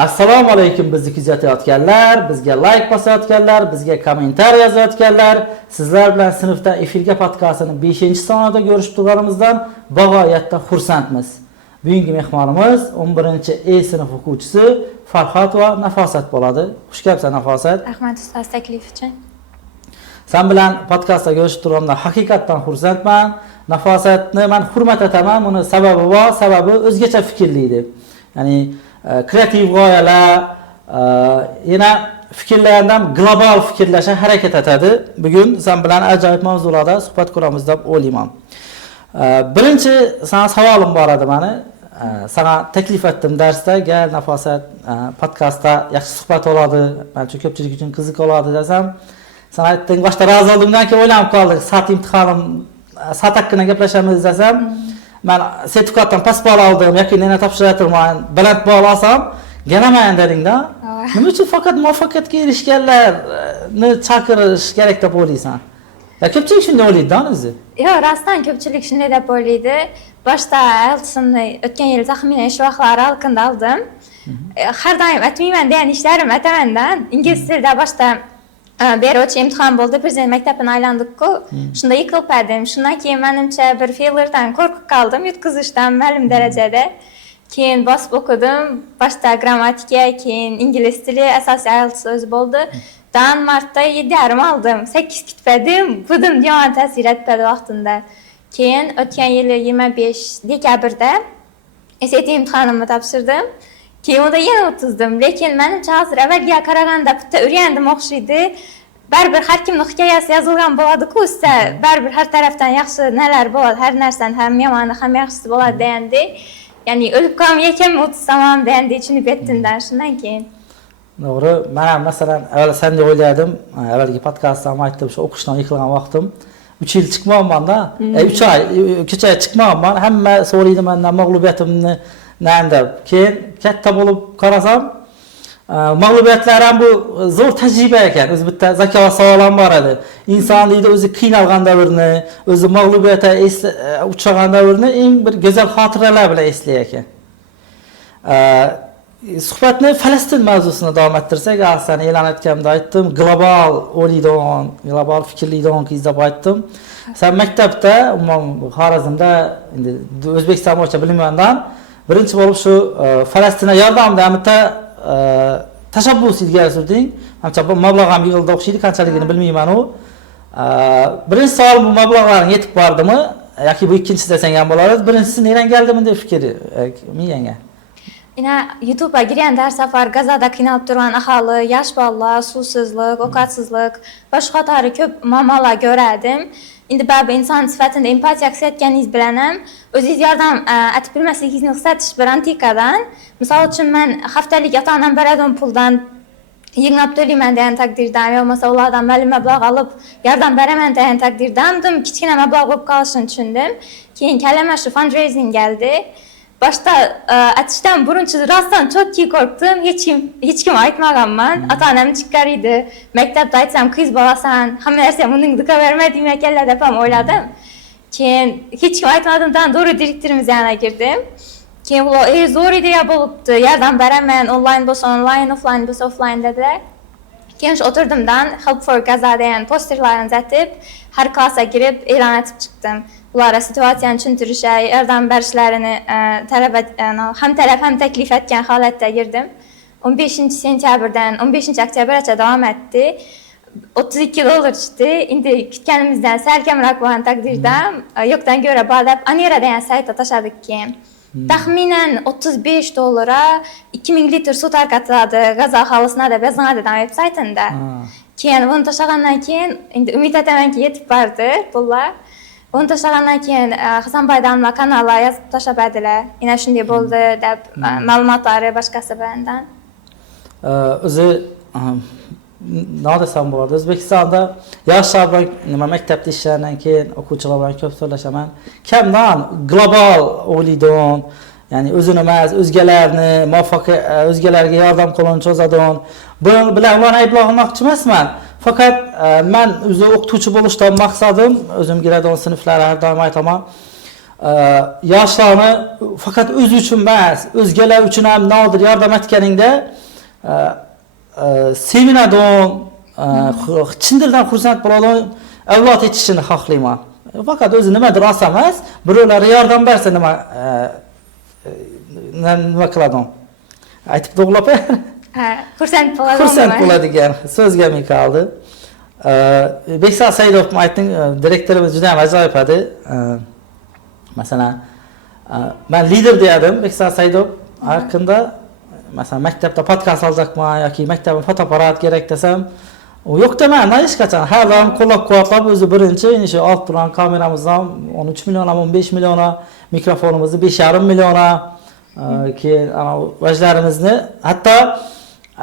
Assalomu alaykum bizni kuzatayotganlar, bizga like bosayotganlar, bizga komentar yozayotganlar. Sizlar bilan sinfdan efirga podkastining 5-sonida görüşüp turganimizdan bag'oyatda xursandmiz. Bugungi mehmonimiz 11-E sinf o'quvchisi Farhod va Nafosat bo'ladi. Xush kelibsan Nafosat. Rahmat ustoz taklif uchun. Sen bilan podkastda görüşüp turganimdan haqiqatan xursandman. Nafosatni men hurmat etaman. Buni sababi bor, sababi o'zgacha fikrli edi. Ya'ni kreativ g'oyalar, yana fikrlardan global fikrlashga harakat etadi. Bugun sen bilan ajoyib mavzularda suhbat quramiz deb o'ylayman. Birinchi sana savolim bor edi meni. Sana taklif etdim darsda, "Gel Nafosat podkastda yaxshi suhbat oladi, menimcha ko'pchilik uchun qiziq oladi" desam, sen aytding, boshda rozi oldimdan keyin o'ylanib qoldik. Sat imtihonim, sat haqqida gaplashamiz desam, men sertifikatdan pasport oldim, yakunini topshiraturman, baland ball olsam, ganaman dedingda. Nima uchun faqat muvaffaqiyatga erishganlarni chaqirish kerak deb o'ylaysan? Ya ko'pchilik shunday o'ylaydi-da o'zi. Yo'q, rostdan ko'pchilik shunday deb o'ylaydi. Boshda IELTS'ni o'tgan yil taxminan shu vaqtlar alqinda oldim. Har doim aytmayman degan ishlarim atamandan. Ingliz tilida boshda beruvchi imtihon bo'ldi, prezident maktabini aylandik-ku. Shunda yiqilib Shundan keyin menimcha bir failurdan qo'rqib qoldim, yutqizishdan ma'lum darajada. Keyin bosib o'qidim. Boshda grammatika, keyin ingliz tili, asosiy IELTS o'zi bo'ldi. Martda 7,5 oldim. 8 kitmadim. Budim yomon ta'sir etmadi vaqtida. Keyin o'tgan yili 25 dekabrda SAT imtihonimni topshirdim. Keyin unda yana o'tizdim. Lekin menimcha hozir avvalgiga qaraganda bitta o'rgandim o'xshaydi. Baribir har kimning hikoyasi yozilgan bo'ladi-ku, usta. Baribir har tarafdan yaxshi nelar bo'ladi, har narsadan ham yomoni ham yaxshisi bo'ladi degandek. Ya'ni o'lib qolmayman, o'tizsam ham degandek tushunib yetdim-da shundan keyin. To'g'ri. Men ham masalan avval sendek o'yladim. Avvalgi podkastda ham aytdim, shu o'qishdan yiqilgan vaqtim 3 yil chiqmayapman-da. 3 oy kecha chiqmayapman. Hamma so'raydi mendan mag'lubiyatimni nanda. Keyin katta bo'lib qarasam, mag'lubiyatlar ham bu zo'r tajriba ekan. O'zi bitta zakovat savol ham bor edi. Inson deydi o'zi qiynalgan davrni, o'zi mag'lubiyatga uchragan davrni eng bir go'zal xotiralar bilan eslaydi ekan. Suhbatni Falastin mavzusini davom ettirsak, sen e'lon etganimda aytdim, global o'ylaydigan, global fikrlaydigan qiz deb aytdim. Sen maktabda, Xorazmda, endi O'zbekiston bo'yicha bilmayman, birinchi bo'lib shu Falastinga yordamda bitta tashabbus ilgari surding. Menimcha bu mablag' ham yig'ildi o'xshaydi, qanchaligini bilmayman u. Birinchi savol, bu mablag'larning yetib bordimi yoki bu ikkinchisi desang ham bo'ladi. Birinchisi nerdan keldi bunday fikr miyangga? YouTube'a girganda har safar Gazada qiynalib turgan aholi, yosh bolalar, suvsizlik, ovqatsizlik va shu qatori ko'p muammolar ko'radim. Endi baribir inson sifatida empatiya qilsayotganingiz bilan ham o'zingiz yordam etib bilmasligingizni hisoblatish bir antikadan. Misol uchun men haftalik ota-onam beradigan puldan yig'nab to'layman degan taqdirda yo'lmasa ulardan ma'lum mablag' olib yordam beraman degan taqdirda kichkina mablag' bo'lib qolishini tushundim. Keyin kalama shu fundraising keldi. Başta atışdan burunchi rostdan chotki qo'rqdim. Hech kim aytmaganman. Ota-onam chiqariydi. Maktabda aytsam, qiz bolasan, hamma narsa buningga bermading ekanlar deb ham o'yladim. Keyin hech kim aytmagandan to'g'ri direktorimiz yana kirdim. Keyin ular zo'r ideya bo'libdi. Yordam beraman, onlayn bo'lsa onlayn, offline bo'lsa offline dedilar. Keyin o'tirdimdan Help for Gaza degan posterlarni uzatib, har klassga kirib e'lon etib chiqdim. Ulara situatsiyani tushuntirish, yordam berishlarini ham talab ham taklif etgan holatda girdim. 15-sentyabrdan 15-oktyabrgacha davom etdi. $32 chiqdi. Endi kutganimizdan sal kamroq bo'lgan taqdirda yo'qdan ko'ra badab Anira degan saytda tashladik keyin. Taxminan $35 2000 litr suv tarqatadi Gaza aholisine deb yoziladi web saytida. Keyin buni tashlagandan keyin endi umid etamanki yetib bordi pullar. Bunu tashlagandan keyin Hasanboy domla kanalga yozib tashlab berdilar. Yana shunday bo'ldi deb ma'lumotlari boshqasi bilan. O'zi nima desam bo'ladi? O'zbekistonda yoshlar bilan maktabda ishlagandan keyin o'quvchilar bilan ko'p so'rashaman. Kamdan global o'ylaydigan, ya'ni o'zini emas, o'zgalarni o'zgalarga yordam qo'lini cho'zadigan. Bu bilan ularni ayblamoqchi emasman. Fakat men o'zi o'qituvchi bo'lishdan maqsadim, o'zim giradigan sinflarga har doim aytaman. yoshlarni faqat o'zi uchun emas, o'zgalar uchun ham nodir yordam etganingda sevinadigan, chin dildan xursand bo'ladigan avlod yetishishini xohlayman. Faqat o'zi nimadir olsa emas, birovlarga yordam bersa nima qiladi? Aytib to'g'rilab xursand bo'ladigan so'zga men qoldi. Bekzod Saidovni ayting, direktorimiz juda ham ajoyib edi. Masalan, men lider dedim Bekzod Saidov haqida. Masalan, maktabda podkast olacakman yoki maktabda fotoapparat kerak desam, u yo'q demayman, hech qachon. Har doim qo'llab-quvvatlab o'zi birinchi, o'sha olib turgan kameramizdan 13 million, 15 million, mikrofonimizni 5,5 million, keyin ana vajlarimizni hatto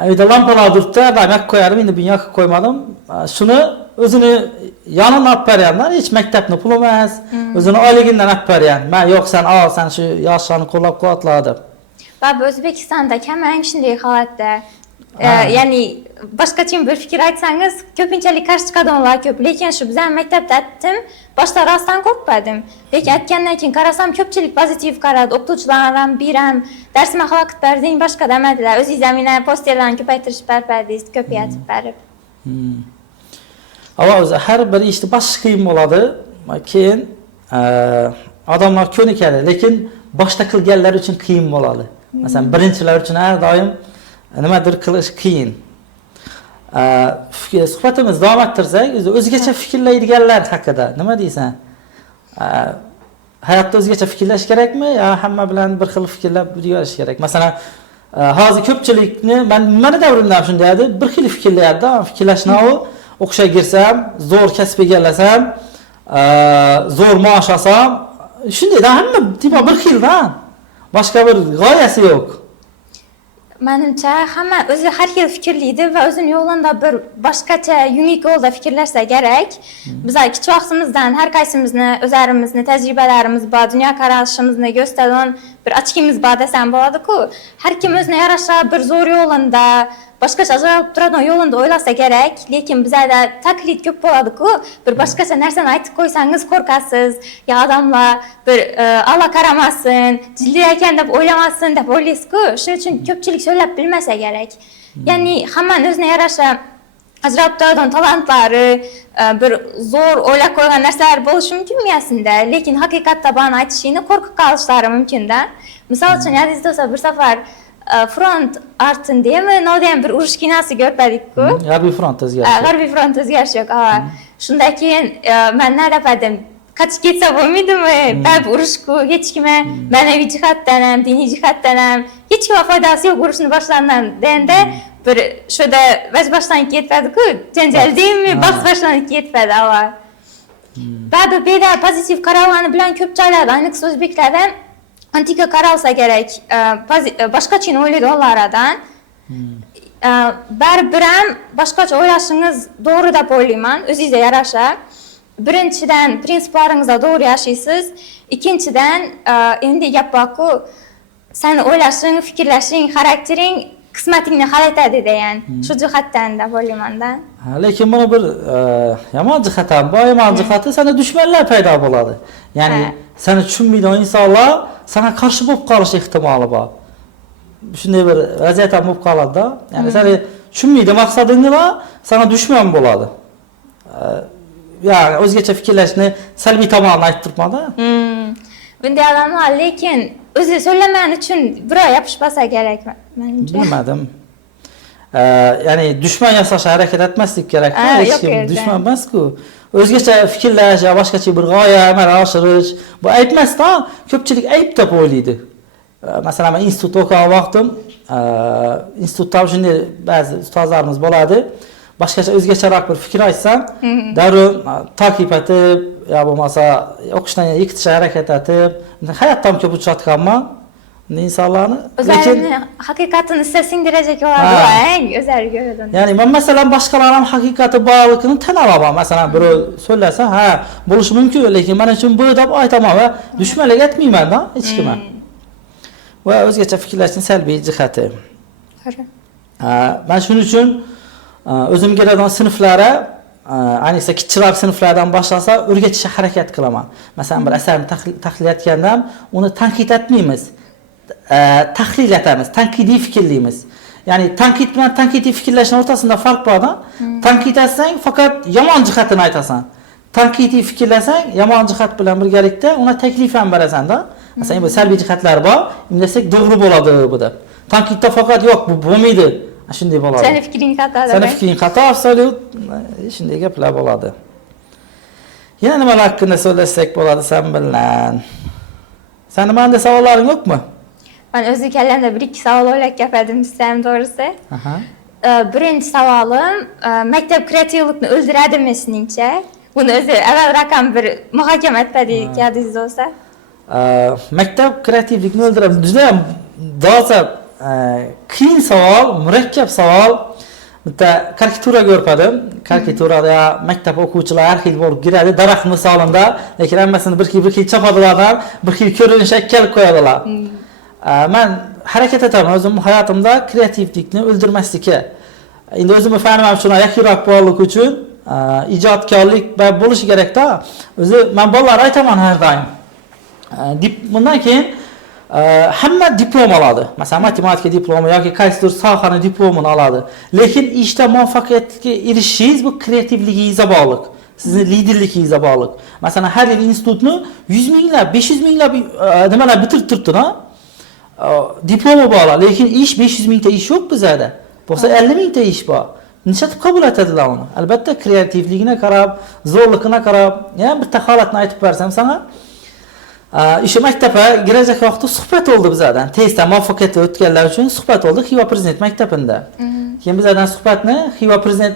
uyda lampalar turibdi, yak qo'yardim, endi bunga qo'ymadim. Shuni o'zini yonidan olib berganlar, hech maktabni puli emas, o'zini oyligidan olib bergan. Men yo'q, sen ol, sen shu yoshlarni qo'llab-quvvatla deb. Bab O'zbekistonda kamang shunday holatda. Ya'ni boshqacha bir fikr aytsangiz, ko'pinchalik qarshi chiqadiganlar ko'p, lekin shu bizning maktabda aytdim, boshda rostdan qo'rqmadim. Lekin aytgandan keyin qarasam, ko'pchilik pozitiv qaradi. O'qituvchilar ham, biram darsma vaqt berding, boshqa demadilar. O'zingiz ham meni posterlarni ko'paytirib berdingiz, ko'paytirib berib. O'zi har bir ishni boshi qiyin bo'ladi. Keyin odamlar ko'nikadi, lekin boshda qilganlar uchun qiyin bo'ladi. Masalan, birinchilar uchun har doim nimadir qilish qiyin. Suhbatimizni davom ettirsak, o'zgacha fikrlaydiganlar haqida nima deysan? Hayotda o'zgacha fikrlash kerakmi yo hamma bilan bir xil fikrlab yurish kerak? Masalan, hozir ko'pchilikni meni davrimda ham shunday edi, bir xil fikrlaydi, fikrlashni o'qishga girsam, zo'r kasb egallasam, zo'r maosh olsam, shundayda hamma tipa bir xildan. Boshqa bir g'oyasi yo'q. Menimcha hamma o'zi har xil fikrlaydi va o'zini yo'lida bir boshqacha unik yo'lda fikrlashsa kerak. Bizlar kichik vaqtimizdan har qaysimizni o'zlarimizni tajribalarimiz bor, dunyo qarashimizni ko'rsatadigan bir ochkimiz bor desam bo'ladi-ku. Har kim o'zini yarasha bir zo'r yo'linda, boshqacha ajoyib turadigan yo'linda o'ylasa kerak, lekin bizlarda taqlid ko'p bo'ladi-ku. Bir boshqacha narsani aytib qo'ysangiz qo'rqasiz, yo odamlar bir Allah qaramasin, jiddiy ekan deb o'ylamasin deb o'ylaysiz-ku. Shuning uchun ko'pchilik so'ylab bilmasa kerak. Ya'ni hammaning o'zine yarasha ajralib turadigan talantlari, bir zo'r o'ylab qo'ygan narsalar bo'lishi mumkin miyasida, lekin haqiqatda bana aytishini qo'rqib qolishlari mumkin-da. Misol uchun, yadingizda bo'lsa bir safar front artindami, nodayam bir urush kinosi ko'rdik-ku. G'arbiy front o'zgarishi. G'arbiy front o'zgarishi yo'q. Shundan keyin men nima dedim? Qochib ketsa bo'lmaydimi? Bab urushku hech kimga ma'naviy jihatdan ham, diniy jihatdan ham hech kimga foydasi yo'q urushni boshlandan deganda bir shuda vaj boshlanib ketadi-ku, janjal deymi, bahs boshlanib ketadi avval. Ba'zi beda pozitiv qaralgani bilan ko'p joylarda, ayniqsa o'zbeklarda antika qaralsa kerak, boshqacha o'ylaydiganlardan baribir ham boshqacha o'ylashingiz to'g'ri deb o'ylayman, o'zingizga yarasha. Birinchidan prinsiplaringizda to'g'ri yashaysiz, ikkinchidan endi gap borku, seni o'ylashing, fikrlashing, xaraktering qismatingni hal etadi degan. Shu jihatdan deb o'ylayman-da. Lekin buni bir yomon jihati ham bor, yomon jihati seni dushmanlar paydo bo'ladi. Ya'ni seni tushunmaydigan insonlar sana qarshi bo'lib qolish ehtimoli bor. Shunday bir vaziyat ham bo'lib qoladi-da. Ya'ni seni tushunmaydi maqsadingni, sana dushman bo'ladi. Yani o'zgacha fikrlashni salbiy tomonini aytib turibman-da. Bunday odamlar lekin o'zi so'zlamagani uchun birov yopishmasa kerak menimcha. Bilmadim. Ya'ni dushman yasashga harakat etmaslik kerak. Hech kim dushman emas-ku. O'zgacha fikrlash yoki boshqacha bir g'oya amalga oshirish bu ayb emas-da, ko'pchilik ayb deb o'ylaydi. Masalan, men institutda o'qigan vaqtim, institutda shunday ba'zi ustozlarimiz bo'ladi. Boshqacha o'zgacharoq bir fikr aytsam, darrov takib etib, yo bo'lmasa o'qishdan yiqitishga harakat etib, hayotdan ko'p uchratganman insonlarni. Lekin haqiqatini singdirajak bo'ladi, o'zlari ko'radi. Ya'ni men masalan boshqalar ham haqiqati borligini tan olaman. Masalan, birov so'zlasa, ha, bo'lishi mumkin, lekin men uchun bu deb aytaman va dushmanlik etmayman-da hech kimga. Va o'zgacha fikrlashning salbiy jihati. Men shuning uchun o'zimga keladigan sinflari ayniqsa kichikroq sinflardan boshlasa o'rgatishga harakat qilaman. Masalan, bir asarni tahlil etganda uni tanqid etmaymiz. Tahlil etamiz, tanqidiy fikrlaymiz. Ya'ni tanqid bilan tanqidiy fikrlashning o'rtasida farq bor-da. Tanqid etsang faqat yomon jihatini aytasan. Tanqidiy fikrlasang yomon jihat bilan birgalikda uni taklif ham berasan-da. Masalan, bu salbiy jihatlar bor, desak to'g'ri bo'ladi bu deb. Tanqidda faqat yo'q, bu bo'lmaydi. Shunday bo'ladi. Seni fikring xato. Seni fikring xato, absolut shunday gaplar bo'ladi. Yana nimalar haqida so'zlashsak bo'ladi sen bilan? Seni menda savollaring yo'qmi? Ben o'zi kallamda bir ikki savol o'ylab gapadim desam to'g'risi. Birinchi savolim, maktab kreativlikni o'ldiradimi sizningcha? Buni o'zi avval raqam bir muhokama etdik yodingiz bo'lsa. Maktab kreativlikni o'ldiradimi? Juda ham dolzarb, qiyin savol, murakkab savol. Bitta karikatura ko'rpadim. Karikaturada maktab o'quvchilari har xil bo'lib kiradi, daraxt misolida, lekin hammasini bir xil chopadilar, bir xil ko'rinish kelib qo'yadilar. Men harakat etaman o'zim hayotimda kreativlikni o'ldirmaslikka. Endi o'zimni fanim ham shuna yakroq bo'lganligi uchun ijodkorlik bo'lishi kerak-da. O'zi men bolalarga aytaman har doim. Bundan keyin hamma diplom oladi. Masalan, matematika diplomi yoki qaysidir sohaning diplomini oladi. Lekin ishda muvaffaqiyatga erishishingiz bu kreativligingizga bog'liq. Sizning liderligingizga bog'liq. Masalan, har yil institutni 100 minglab, 500 minglab nimalar bitirib turibdi-da. Diplomi bor, lekin ish 500 mingta ish yo'q bizda. Bo'lsa 50 mingta ish bor. Nechta qabul etadilar uni? Albatta kreativligine qarab, zo'rligine qarab, yana bitta holatni aytib bersam sana. O'sha maktabga kirajak vaqtda suhbat oldi bizdan. Testda muvaffaqiyatli o'tganlar uchun suhbat oldi Xiva prezident maktabida. Keyin bizdan suhbatni Xiva prezident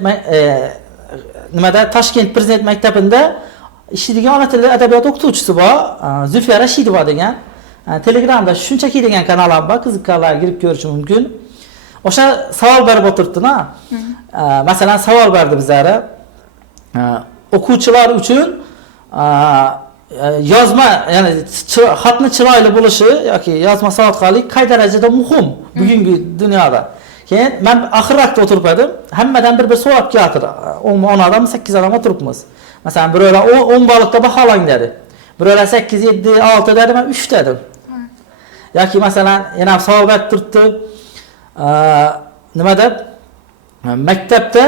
Toshkent prezident maktabida ishlaydigan ona tili adabiyot o'qituvchisi bor, Zulfiya Rashidova degan. Telegramda shunchaki degan kanalim bor, qiziqqanlar kirib ko'rishi mumkin. O'sha savol berib o'tiribdi-da. Masalan, savol berdi bizlarga. O'quvchilar uchun yozma, ya'ni xatni chiroyli bo'lishi yoki yozma savodxonlik qay darajada muhim bugungi dunyoda. Keyin men oxirroqda o'tirib edim. Hammadan bir savol keltirdi. 10 odam, 8 odam o'tiribmiz. Masalan, birovlar 10 baliqda baholang dedi. Birovlar 8, 7, 6 dedi, men 3 dedim. Yoki masalan, yana savol berib turibdi. Nima deb? Maktabda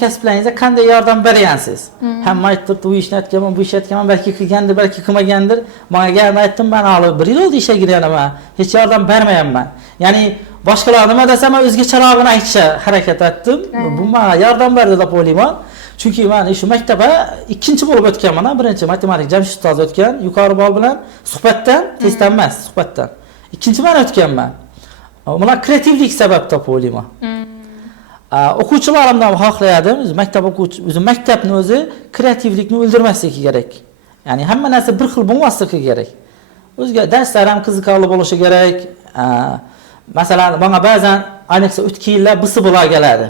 kasblaringizga qanday yordam beryapsiz? Hamma aytibdi, bu ishni aytganman, bu ishni aytganman, balki qilgandir, balki qilmagandir. Menga aytdim, men hali 1 yil oldi ishga kirganim, hech yordam bermayapman. Ya'ni boshqalar nima desam, o'zgacharog'ini aytishga harakat etdim. Bu menga yordam berdi deb o'ylayman. Chunki men shu maktabga ikkinchi bo'lib o'tganman, birinchi matematik Jamshid ustoz o'tgan, yuqori bol bilan suhbatdan, testdan emas, suhbatdan. Ikkinchi men o'tganman. Bular kreativlik sababdan o'ylayman. O'quvchilarimdan xohladim, o'zi maktabni o'zi kreativlikni o'ldirmasligi kerak. Ya'ni hamma narsa bir xil bo'lmasligi kerak. O'ziga darslar ham qiziqarli bo'lishi kerak. Masalan, menga ba'zan ayniqsa o'tgan yillar bisi bo'lar keladi.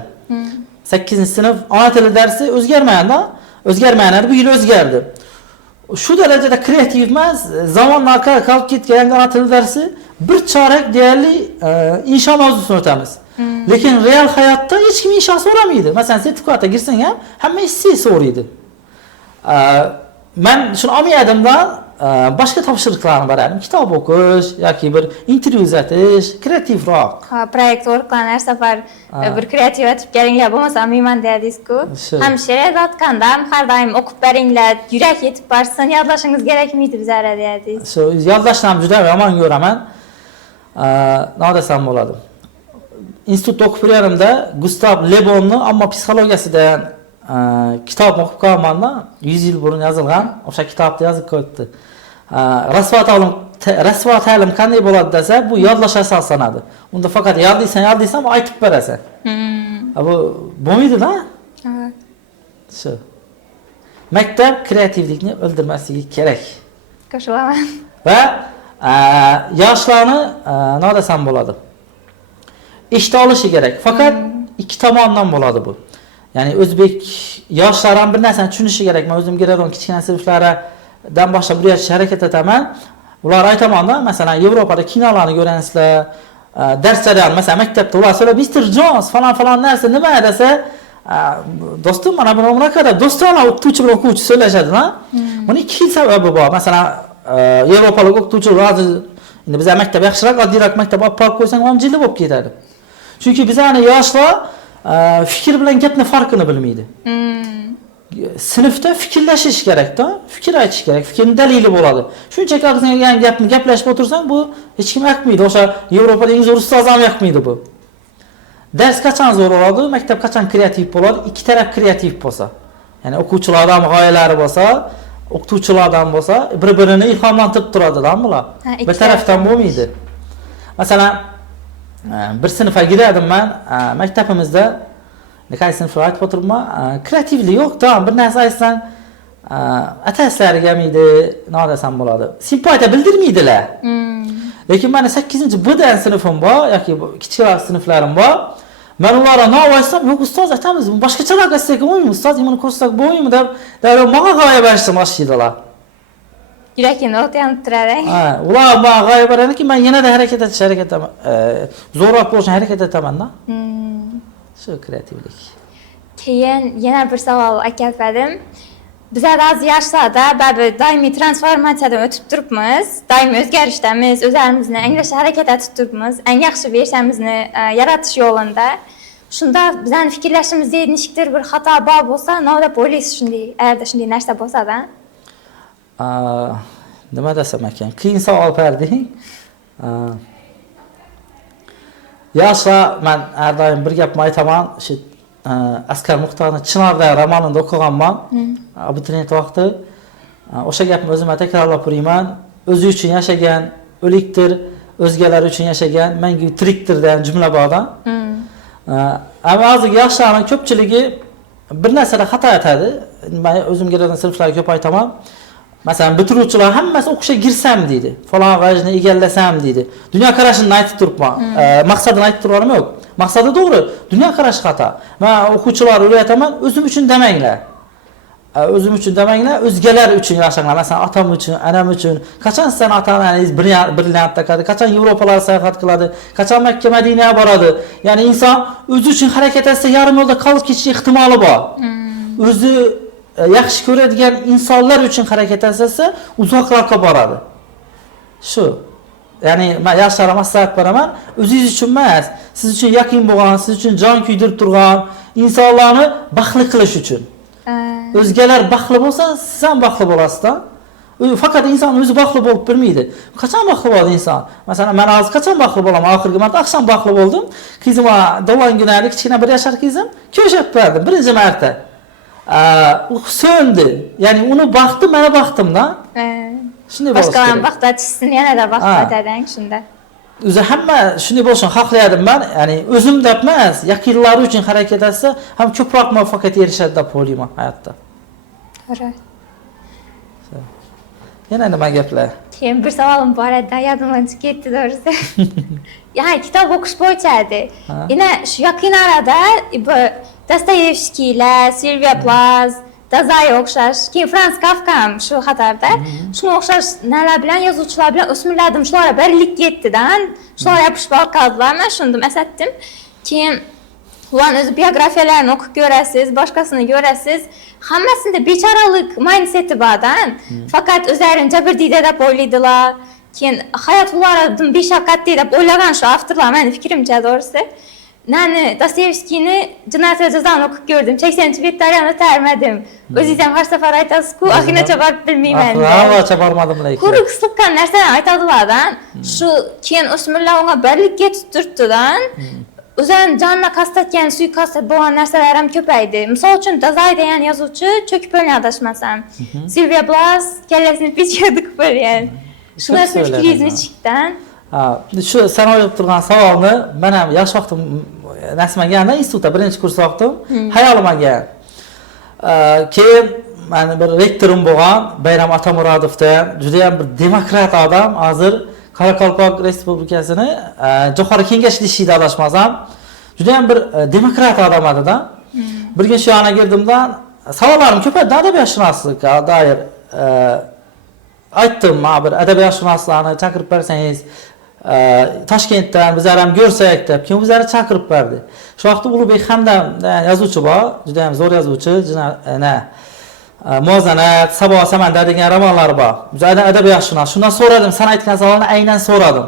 8-sinf ona tili darsi o'zgarmaydi, o'zgarmaydi, bu yil o'zgardi. Shu darajada kreativ emas, zamondan qolib ketgan ona tili darsi bir chorak deyarli insho mavzusini o'tamiz. Lekin real hayotda hech kim insho so'ramaydi. Masalan, sertifikatga girsang ham hamma essiy so'raydi. Men shuni olmayadimdan boshqa topshiriqlarni berardim. Kitob o'qish yoki bir intervyu uzatish, kreativroq. Proyekt orqali har safar bir kreativ etib kelinglar, bo'lmasa olmayman dedingiz-ku. Ham she'r yozayotganda ham har doim o'qib beringlar, yurak yetib borsin, yodlashingiz kerakmiydi bizlarga dedingiz. Shu yodlashni ham juda yomon ko'raman. Nima desam bo'ladi? Institutda o'qib yurganimda Gustav Le Bon'ni Ammo psixologiyasi degan kitobni o'qib qolganman. 100 yil burun yozilgan, o'sha kitobda yozib qo'yibdi. Rasvo ta'lim qanday bo'ladi desa, bu yodlash asos sanadi. Unda faqat yodlaysan, aytib berasan. Bu bo'lmaydi-da? Evet. Shu. Maktab kreativlikni o'ldirmasligi kerak. Qo'shilaman. Va yoshlarni nima desam bo'ladi? Eshita olishi kerak. Faqat ikki tomondan bo'ladi bu. Ya'ni o'zbek yoshlari ham bir narsani tushunishi kerak. Men o'zim kiradigan kichkina sinflardan boshlab o'rgatishga harakat etaman. Ular aytaman-da, masalan, Yevropada kinolarni ko'ransizlar, darslarda, masalan, maktabda ular so'rab, Mr. Jones falan narsa nima desa, do'stim mana bunaqa qara do'stona o'qituvchi bilan o'quvchi so'rashadi ha. Buni ikki xil sababi bor. Masalan, Yevropalik o'qituvchi rozi, endi bizlar maktab yaxshiroq, oddiyroq maktab olib qo'yib qo'ysang, ham jilli bo'lib ketadi. Chunki bizlarning yoshlar fikr bilan gapning farqini bilmaydi. Sinfda fikrlashish kerak-da, fikr aytish kerak, fikrning dalili bo'ladi. Shunchaki og'zingga gapni gaplashib o'tirsang, bu hech kim yoqmaydi. O'sha Yevropada eng zo'r ustoz ham yoqmaydi bu. Dars qachon zo'r bo'ladi, maktab qachon kreativ bo'ladi? Ikki taraf kreativ bo'lsa. Ya'ni o'quvchilardan g'oyalari bo'lsa, o'qituvchilardan bo'lsa, bir-birini ilhomlantirib turadilar bular. Bir tarafdan bo'lmaydi. Masalan, bir sinfga girdim men, maktabimizda qaysi sinfga aytib o'tiribman, kreativlik yo'q, tamam, bir narsa aytsang, ataslari kelmaydi, nima desam bo'ladi. Simpatiya bildirmaydilar. Lekin meni 8-B'dan sinfim bor yoki kichikroq sinflarim bor. Men ularga nima aytsam, "Yo'q ustoz, aytamiz, boshqacharoq aytsak bo'lmaymi? Ustoz, buni ko'rsak bo'lmaymi?" deb menga g'oya berishni boshlaydilar. Yurakni o'tyanib turadi. Ha, ular menga g'oya beradiki, men yanada harakat etaman. Zo'rroq bo'lishni harakat etaman-da. Shu kreativlik. Keyin yana bir savol aytdim. Bizlar hozir yoshlarda baribir doimiy transformatsiyadan o'tib turibmiz, doimiy o'zgarishdamiz, o'zlarimizni anglashga harakat etib turibmiz, eng yaxshi versiyamizni yaratish yo'lida. Shunda bizning fikrlashimizda nechikdir bir xato bor bo'lsa, nima deb o'ylaysiz shunday, agarda shunday narsa bo'lsa-da? Nima desam ekan? Qiyin savol berding. Yoshlar, men har doim bir gapni aytaman, shu Askar Muxtorning Chinorda romanini o'qiganman. Abituriyent vaqti. O'sha gapni o'zim takrorlab turayman. O'zi uchun yashagan o'likdir, o'zgalar uchun yashagan mangu tirikdir degan jumla borda. Ammo hozirgi yoshlarning ko'pchiligi bir narsada xato aytadi. Men o'zimga sinflarga ko'p aytaman. Masalan, bitiruvchilar hammasi o'qishga girsam deydi. Falon vajni egallasam deydi. Dunyo qarashini aytib turibman. Maqsadini aytib turganim yo'q. Maqsadi to'g'ri, dunyo qarashi xato. Men o'quvchilarga o'rgataman, o'zim uchun demanglar. O'zim uchun demanglar, o'zgalar uchun yashanglar. Masalan, otam uchun, anam uchun. Qachon sizning ota-onangiz brilliant taqadi, qachon Yevropalarga sayohat qiladi, qachon Makka, Madinaga boradi. Ya'ni inson o'zi uchun harakat etsa, yarim yo'lda qolib ketish ehtimoli bor. O'zi yaxshi ko'radigan insonlar uchun harakat etsa, uzoqroqqa boradi. Shu. Ya'ni men yoshlarga maslahat beraman, o'zingiz uchun emas, siz uchun yaqin bo'lgan, siz uchun jon kuydirib turgan insonlarni baxtli qilish uchun. O'zgalar baxtli bo'lsa, siz ham baxtli bo'lasiz-da. Faqat inson o'zi baxtli bo'lib bilmaydi. Qachon baxtli bo'ladi inson? Masalan, men hozir qachon baxtli bo'laman? Oxirgi marta oqshom baxtli bo'ldim. Qizim do'lan kunida kichkina 1 yoshar qizim ko'shab berdim birinchi marta. U so'ndi. Ya'ni uni baxti meni baxtimda. Shunday bo'lishi kerak. Boshqalarning baxti etishsin, yanada baxt etading shunda. O'zi hamma shunday bo'lishini xohladim men. Ya'ni o'zim deb emas, yaqinlari uchun harakat etsa, ham ko'proq muvaffaqiyat erishadi deb o'ylayman hayotda. To'g'ri. Yana nima gaplar? Keyin bir savolim bor edi, yodimdan chiqib ketdi doğrusu. Ya'ni kitob o'qish bo'yicha edi. Yana shu yaqin arada Dostoyevskiylar, Silvia Plath, Dazay o'xshash, keyin Franz Kafka ham shu qatorda. Shunga o'xshash nalar bilan yozuvchilar bilan o'smirladim, shular birlik yetdidan, shular yopishib olganlar, men shunday eslatdim. Keyin ularni o'z biografiyalarini o'qib ko'rasiz, boshqasini ko'rasiz. Hammasida bechoralik mindseti bordan, faqat o'zlarini jabrdiyda deb o'ylaydilar. Keyin hayot ulardan beshafqatli deb o'ylagan shu avtorlar, meni fikrimcha to'g'risi. Nani Dostoyevskiyni Jinoyat va jazoni o'qib ko'rdim. 80 betlarni o'tarmadim. O'zingiz ham har safar aytasiz-ku, oxirgacha borib bilmayman. Oxirgacha bormadim lekin. Ko'rik silqqan narsalarni aytadilar-dan. Shu keyin o'smirlar unga birlikka tuttirdidan. O'zini jonini qasdatgan, suiqasd bo'lgan narsalar ham ko'paydi. Misol uchun Dazay degan yozuvchi cho'kib o'lgan adashmasam. Silvia Plath kallasini pechga tiqib qo'ygan. Shu narsani fikringizni chiqdan. Shu sen o'ylab turgan savolni men ham yosh vaqtim nasmaganda institutda birinchi kurs vaqtim hayolim olgan. Keyin meni bir rektorim bo'lgan Bayram Atamurodovdan juda ham bir demokrat odam, hozir Qoraqalpoq Respublikasini Jo'xori Kengash ishida adashmasam, juda ham bir demokrat odam edi-da. Bir kun shu yana girdimda savollarim ko'p edi adabiyotshunaslikka doir. Aytdim, men bir adabiyotshunaslarni chaqirib bersangiz, Toshkentdan bizlar ham ko'rsak deb, keyin bizlarni chaqirib berdi. Shu vaqtda Ulug'bek Hamdam yozuvchi bor, juda ham zo'r yozuvchi, Muvozanat, Sabo Samandar degan romanlari bor. Bizlardan adabiyotshunos. Shundan so'radim, sen aytgan savolni aynan so'radim.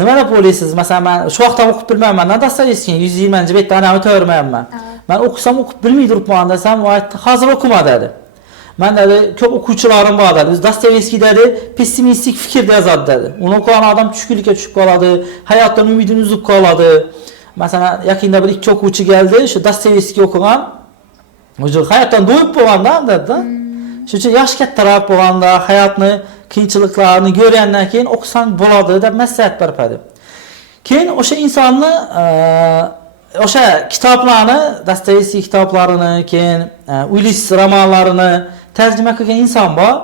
Nima deb o'ylaysiz? Masalan, men shu vaqtda o'qib bilmayman. Dostoyevskiy 120-betda anavni tayyormayapman. Men o'qisam o'qib bilmay turibman desam, u aytdi, "Hozir o'qima" dedi. Men dedi, ko'p o'quvchilarim bor dedi. Biz Dostoyevskiy dedi, pessimistik fikrda yozadi dedi. Uni o'qigan odam tushkunlikka tushib qoladi, hayotdan umidini uzib qoladi. Masalan, yaqinda bir ikki o'quvchi keldi, shu Dostoyevskiy o'qigan, o'zi hayotdan do'yib bo'lganda dedi. Shuning uchun yosh kattaroq bo'lganda, hayotni qiyinchiliklarini ko'rgandan keyin o'qisang bo'ladi deb maslahat berdi. Keyin o'sha insonni o'sha kitoblarni, Dostoyevskiy kitoblarini, keyin Ulis romanlarini tarjima qilgan inson bor.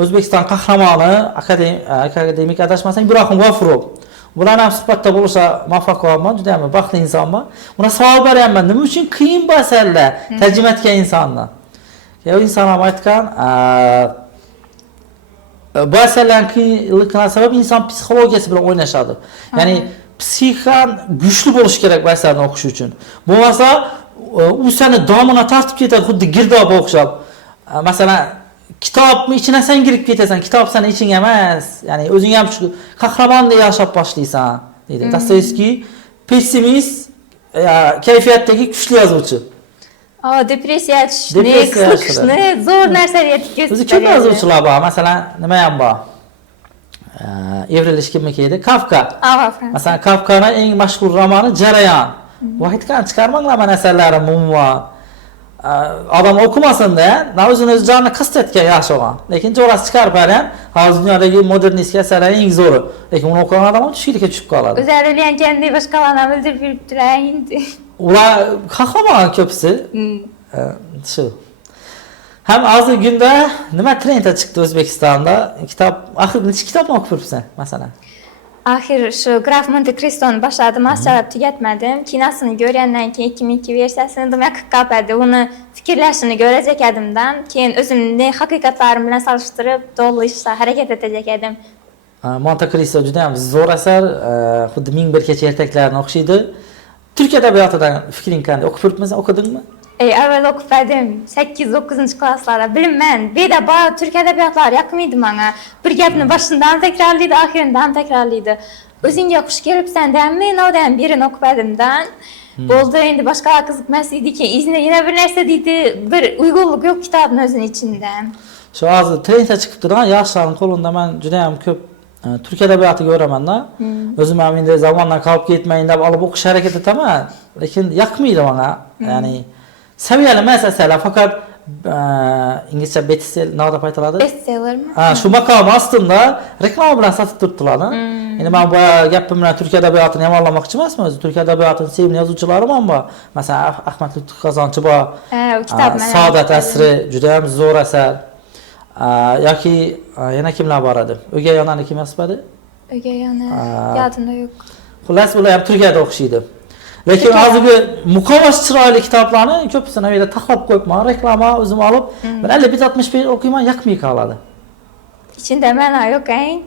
O'zbekiston qahramoni, akademik adashmasam Ibrohim G'ofurov. Bular ham suhbatda bo'lsa muvaffaq bo'lman, juda ham baxtli insonman. Uni savol beryapman, nima uchun qiyin bu asarlar tarjima etgan insonni? Ya inson ham aytgan, bu asarlarning qiyinligiga sabab inson psixologiyasi bilan o'ynashadi. Ya'ni psixan güçlü bo'lish kerak bu asarni o'qish uchun. Bo'lmasa, u seni domina tortib ketadi, xuddi girdob o'xshab. Masalan, kitobni ichine sen girib ketasan, kitob seni iching emas. Ya'ni o'zing ham shu qahramondek yashab boshlaysan, deydi. Dostoyevskiy pessimist, kayfiyatdagi kuchli yozuvchi. Depressiya tushishni, qiziqishni, zo'r narsaga yetkazib. O'zi ko'p yozuvchilar bor. Masalan, nima ham bor? Evrilish kimniki edi? Kafka. Masalan, Kafkaning eng mashhur romani Jarayon. Bu aytgan chiqarmanglar mana asarlarim umuman. Adam o'qimasin-da, o'zini jonni qist etgan yaxshi o'g'an. Lekin jo'rasi chiqarib bergan, hozir dunyodagi modernist asarlar eng zo'ri. Lekin uni o'qigan odam tushlikka tushib qoladi. O'zlari ham kendi boshqalarni bildirib yuribdilar endi. Ular qahramon ko'psi. Shu. Ham hozir kunda nima trendga chiqdi O'zbekistonda? Kitob, axir necha kitobni o'qib turibsan, masalan? Axir shu Graf Monte Cristo'ni boshladim, asarlab tugatmadim. Kinosini ko'rgandan keyin 2002 versiyasini demak qoldi. Uni fikrlashini ko'rajak edimdan, keyin o'zimning haqiqatlarim bilan solishtirib, to'g'rilashga harakat etajak edim. Monte Cristo juda ham zo'r asar, xuddi 1001 kecha ertaklarni o'xshaydi. Turk adabiyotidan fikring qanday? O'qib turibmisan, o'qidingmi? Avval o'qidim 8-9 klasslarda bilimman. Bedaba Turk adabiyotlari yoqmaydi menga. Bir gapni boshidan takrorlaydi, oxiridan takrorlaydi. O'zingga xush kelibsan-da, men odan birini o'qibadimdan. Bo'ldi, endi boshqalar qiziqmas ediki, izini yana bir narsa deydi, bir uyg'unlik yo'q kitobning o'zining ichida. Shu hozir trendga chiqib turgan yoshlarning qo'lida men juda ham ko'p Turk adabiyotiga o'raman-da. O'zim ham endi zamondan qolib ketmayin deb olib o'qish harakat etaman, lekin yoqmaydi menga. Ya'ni saviyali emas asarlar, faqat inglizcha bestseller deb aytiladi. Bestsellermi? Shu maqom ostida reklama bilan sotib turibdilar. Endi men bu gapim bilan Turk adabiyotini yomonlamoqchi emasman. O'zi Turk adabiyotining sevimli yozuvchilari ham bor. Masalan, Ahmad Lutfi Qozonchi bor. U kitobni Saodat asri juda ham zo'r asar. Yoki yana kimlar bor edi? O'gay onani kim yozibdi? O'gay ona yodimda yo'q. Xullas, bular ham Turkiyada o'qishadi. Lekin hozirgi muqovas chiroyli kitoblarni ko'pisini bu yerda taxlab qo'yibman, reklama o'zim olib, bir 50-60 o'qiyman, yoqmay qoladi. Ichida ma'no yo'q-eng.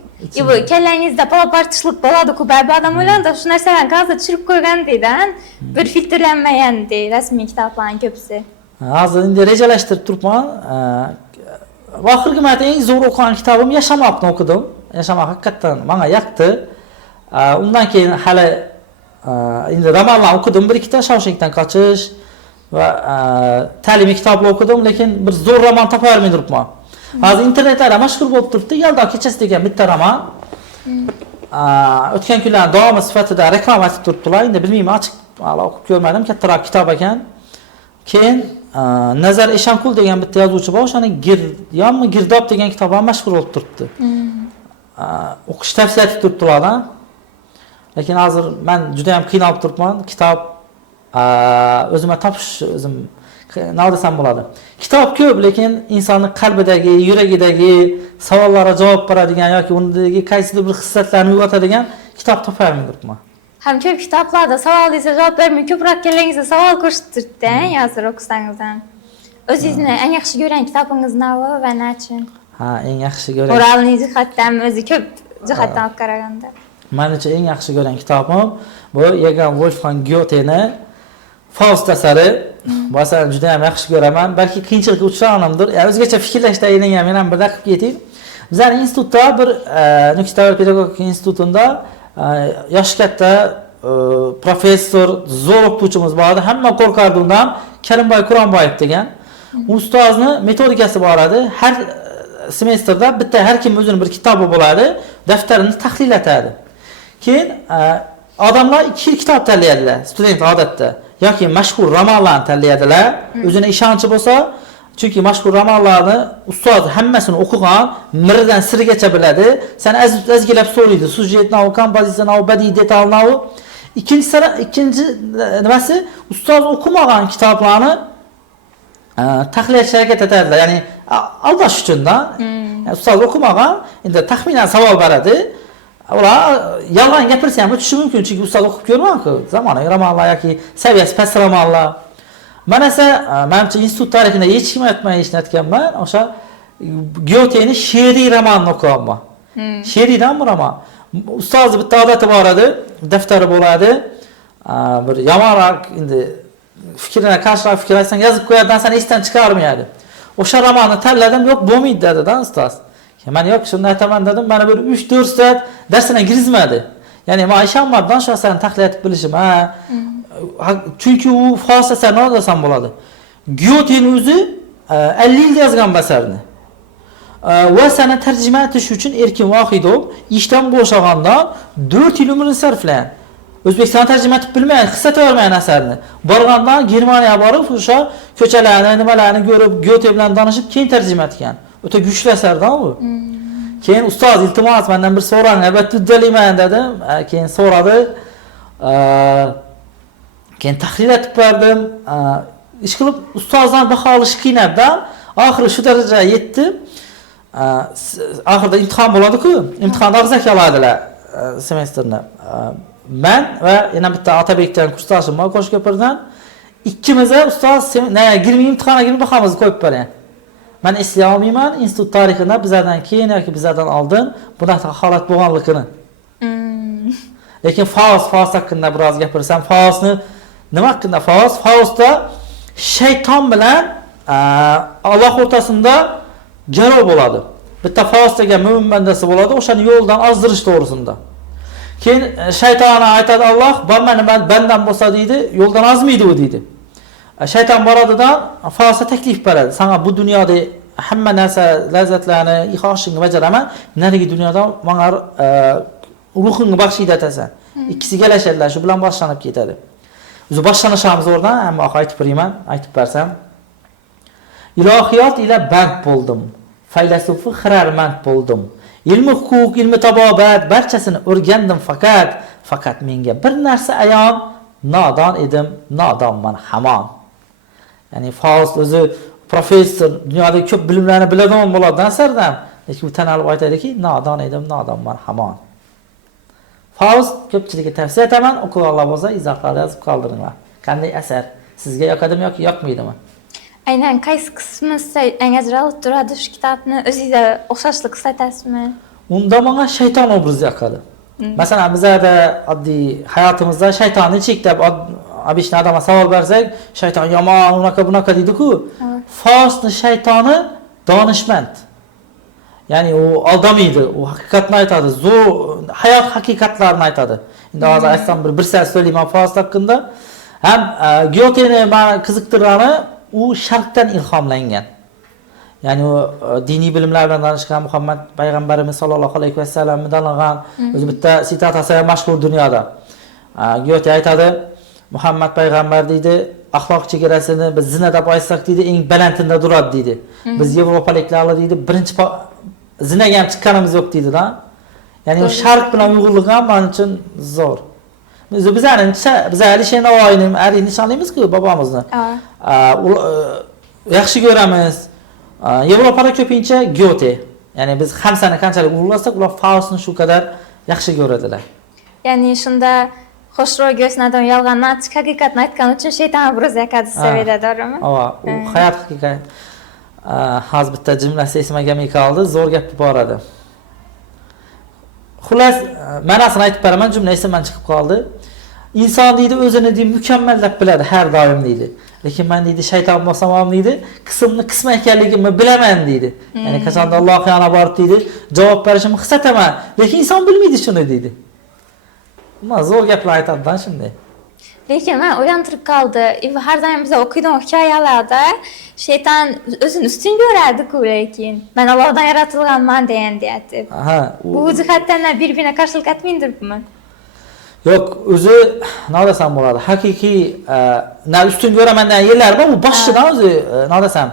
Bu kallangizda palapartishlik bo'ladi-ku, ba'zi odam o'yladi, shu narsalarni gazda tushirib qo'ygan deydan, bir filtrlanmagan deydi rasmiy kitoblarning ko'pisi. Hozir endi rejalashtirib turibman. Oxirgi marta eng zo'r o'qigan kitobim Yashamoqni o'qidim. Yashamoq haqiqatan menga yoqdi. Undan keyin hali endi romanlar o'qidim, bir ikkita Shawshankdan qochish va ta'limiy kitoblar o'qidim, lekin bir zo'r roman topa olmay turibman. Hozir internetda mashhur bo'lib turibdi, Yaldo kechasi degan bitta roman. O'tgan kunlar davomi sifatida reklama etib turibdilar. Endi bilmayman, ochiq o'qib ko'rmadim, kattaroq kitob ekan. Keyin Nazar Eshankul degan bitta yozuvchi bor, o'shani Girdob degan kitob ham mashhur bo'lib turibdi. O'qish tavsiya etib turibdilar. Lekin hozir men juda ham qiynalib turibman. Kitob o'zimga topish, o'zim nima desam bo'ladi. Kitob ko'p, lekin insonning qalbidagi, yuragidagi savollarga javob beradigan yoki undagi qaysidir bir hissatlarni uyg'otadigan kitob topa olmayapman. Ham ko'p kitoblarda savolingizga javob bermay, ko'proq kellangizga savol ko'rsattirdi, hozir o'qisangizdan. O'zingizni eng yaxshi ko'rgan kitobingiz nima va nechun? Eng yaxshi ko'rgan. Moralniy jihatdan, o'zi ko'p jihatdan olib qaraganda. Menimcha eng yaxshi ko'rgan kitobim bu Johann Wolfgang Goetheni Faust asari. Bu asarni juda ham yaxshi ko'raman. Balki qiyinchilikka uchraganimdir. O'zgacha fikrlashda men ham bir daqiqa ketaylik. Bizning institutda bir Nukusdagi pedagogika institutida yosh katta professor zo'r o'qituvchimiz bor edi. Hamma qo'rqardi undan. Karimboy Quronboyev degan. Ustozni metodikasi bor edi. Har semestrda bitta har kim o'zining bir kitobi bo'ladi, daftarini tahlil etadi. Keyin odamlar ikki xil kitob tanlaydilar, student odatda. Yoki mashhur romanlarni tanlaydilar, o'zining ishonchi bo'lsa, chunki mashhur romanlarni ustoz hammasini o'qigan, miridan sirigacha biladi. Sen azgilab so'raydi, sujet nav, kompozitsiya nav, badiiy detal nav. Ikkinchi nimasi, ustoz o'qimagan kitoblarni tahlilga harakat etadilar. Ya'ni aldash uchun-da. Ustoz o'qimagan, endi taxminan savol beradi. Ular yolg'on gapirsa ham o'tishi mumkin, chunki ustoz o'qib ko'rgan-ku. Zamonaviy romanlar yoki saviyasi past romanlar. Mana esa menimcha institut tarixida hech kim aytmayotganman, o'sha Goetheni she'riy romanini o'qiganman. She'riydan bir roman. Ustozni bitta odati bor edi, daftari bo'ladi. Bir yomonroq endi fikrine karşılar fikir aytsan yazıp qo'yadidan sen esdan chiqarmayadi. O'sha romanni tanladim, yo'q bo'lmaydi dedi-da ustoz. Men yo'q, shuni aytaman dedim. Mana bir 3-4 soat darsdan girizmadi. Ya'ni men ishonmadim shu asarni tahlil etib bilishim. Chunki u Faust asarini olasam bo'ladi. Goetheni o'zi 50 yilda yozgan bu asarni. Va sana tarjima etish uchun Erkin Vohidov ishdan bo'shagandan 4 yil umrini sarflagan. O'zbekiston tarjima etib bilmaydi, hissata olmagan asarni. Borgandan Germaniyaga borib, o'sha ko'chalarni, nimalarni ko'rib, Goethe bilan tanishib, keyin tarjima etgan. O'ta kuchli asardan u. Keyin ustoz iltimos mendan bir so'rang, albatta uddalayman dedim. Keyin so'radi. Keyin tahlil etib berdim. Ish qilib ustozdan baho olish qiynabdan, oxiri shu darajaga yetdi. Oxirida imtihon bo'ladi-ku, imtihonda og'zaki oladilar semestrni. Ben ve yana bitta Otabekdan kursdoshim bor Qo'shko'pirdan. Ikkimiz ustoz girmay imtihonga girib bahamizni qo'yib bergan. Men eslay olmayman, institut tarixida bizlardan keyin yoki bizlardan oldin bunaqa holat bo'lganligini. Lekin Faust haqida biroz gapirsam, Faustni nima haqida? Faustda shayton bilan Alloh o'rtasida jaro bo'ladi. Bitta Faust degan mo'min bandasi bo'ladi, o'shani yo'ldan ozdirish to'g'risida. Keyin shayton aytadi, Alloh bandan bo'lsa deydi, yo'ldan ozmaydi u deydi. Shayton boradidan Faustga taklif beradi. Sana bu dunyoda hamma narsa lazzatlarni, xohishingni bajaraman, narigi dunyoda menga ruhingni baxshida etasan. Ikkisi galashadilar, shu bilan boshlanib ketadi. O'zi boshlanishimiz o'rdan, hamma aytib beraman, aytib bersam. Ilohiyot ila band bo'ldim. Faylasufi xirarmand bo'ldim. Ilmi huquq, ilmi tabobat barchasini o'rgandim faqat menga bir narsa ayon, nodon edim, nodonman hamon. Ya'ni Faust o'zi professor, dunyodagi ko'p bilimlarni biladigan bo'ladi asardan, lekin u tanalib aytadiki, nodon edim, nodonman hamon. Faust ko'pchilikka tavsiya etaman, o'quvchilar bo'lsa izohlar yozib qoldiringlar. Qanday asar? Sizga yoqadimi yoki yoqmaydimi? Aynan qaysi qismi eng ajralib turadi shu kitobni? O'zingizga o'xshashlik hisotasizmi? Unda menga shayton obrazi yoqadi. Masalan, bizlarda oddiy hayotimizda shaytonni cheklab obishni odamga savol bersak, shayton yomon, unaqa deydi-ku. Faustning shaytoni donishmand. Ya'ni u aldamaydi, u haqiqatni aytadi, zo'r hayot haqiqatlarini aytadi. Endi hozir aytsam bir soat so'rayman Faust haqida. Ham Goetheni meni qiziqtirgani u sharqdan ilhomlangan. Ya'ni u diniy bilimlar bilan tanishgan Muhammad payg'ambarimiz sollallohu alayhi vasallamdan tanilgan o'zi bitta sitatasi mashhur dunyoda. Goethe aytadi, Muhammad payg'ambar deydi, axloq chegarasini biz zina deb aytsak deydi, eng balandinda turadi deydi. Biz yevropaliklar deydi, birinchi zinaga ham chiqqanimiz yo'q deydi-da. Ya'ni u sharq bilan uyg'urlik ham men uchun zo'r. Biz Alisher Navoiyni nishonlaymiz-ku bobomizni. Yaxshi ko'ramiz. Yevropada ko'pincha Goethe. Ya'ni biz hamsani qanchalik ulug'lasak, ular Faustni shu qadar yaxshi ko'radilar. Ya'ni shunda Xo'shro'y Go'snadan yolg'onni aytib, haqiqatni aytgani uchun shayton obrazi yoqadi saviyada, to'g'rimi? U hayot haqiqat. Hozir bitta jumlasi esimga kelmay qoldi, zo'r gap bor edi. Xullas, ma'nosini aytib beraman, jumla esimdan chiqib qoldi. Inson deydi o'zini deydi mukammal deb biladi har doim deydi. Lekin men deydi shayton bo'lsam ham deydi, qisma ekanligimni bilaman deydi. Ya'ni qachonda Alloh yana borib deydi, javob berishimni his etaman, lekin inson bilmaydi shuni deydi. Mana zo'r gaplar aytadidan shunday. Lekin men o'ylantirib qoldi. Har doim biz o'qiydigan hikoyalarda shayton o'zini ustun ko'radi-ku, lekin men Allohdan yaratilganman degan deyapti. Aha, bu jihatdan bir-birine qarshılık etmaydirmi? Yo'q, o'zi nima desam bo'ladi? Haqiqiy na ustun ko'ramandan yerlar bor, bu boshidan o'zi nima desam?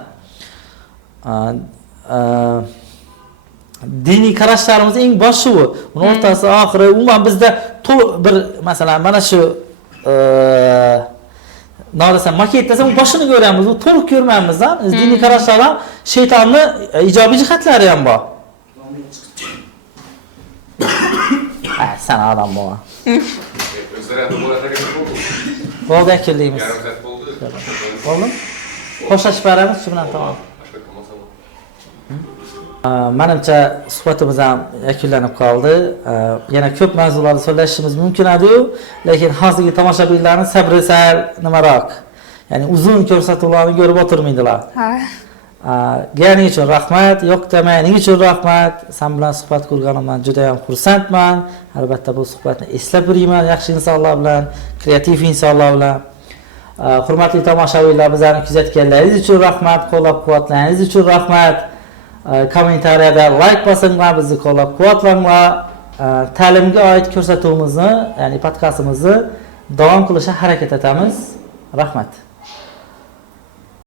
Diniy qarashlarimiz eng boshi bu. Uni o'rtasi, oxiri, umuman bizda bir masalan mana shu nima desam, maket desam boshini ko'ramiz, u to'liq ko'rmaymiz. Diniy qarashlardan shaytonning ijobiy jihatlari ham bor. Sen adam bo'la. O'zlari bo'larga bo'ldi. Bo'ldi akillaymiz. Bo'ldi? Xo'shlashib beramiz shu bilan tamom. Menimcha suhbatimiz ham yakunlanib qoldi. Yana ko'p mavzularda so'zlashishimiz mumkin edi, lekin hozirgi tomoshabinlarning sabri sal nimaroq. Ya'ni uzun ko'rsatuvlarni ko'rib o'tirmaydilar. Ganing uchun rahmat, yo'q demaning uchun rahmat. Sen bilan suhbat qilganimdan juda ham xursandman. Albatta bu suhbatni eslab yurayman yaxshi insonlar bilan, kreativ insonlar bilan. Hurmatli tomoshabinlar, bizlarni kuzatganlaringiz uchun rahmat, qo'llab-quvvatlaringiz uchun rahmat. Kommentariyada like bosinglar, bizni qo'llab-quvvatlanglar. Ta'limga oid ko'rsatuvimizni, ya'ni podkastimizni davom qilishga harakat etamiz. Rahmat.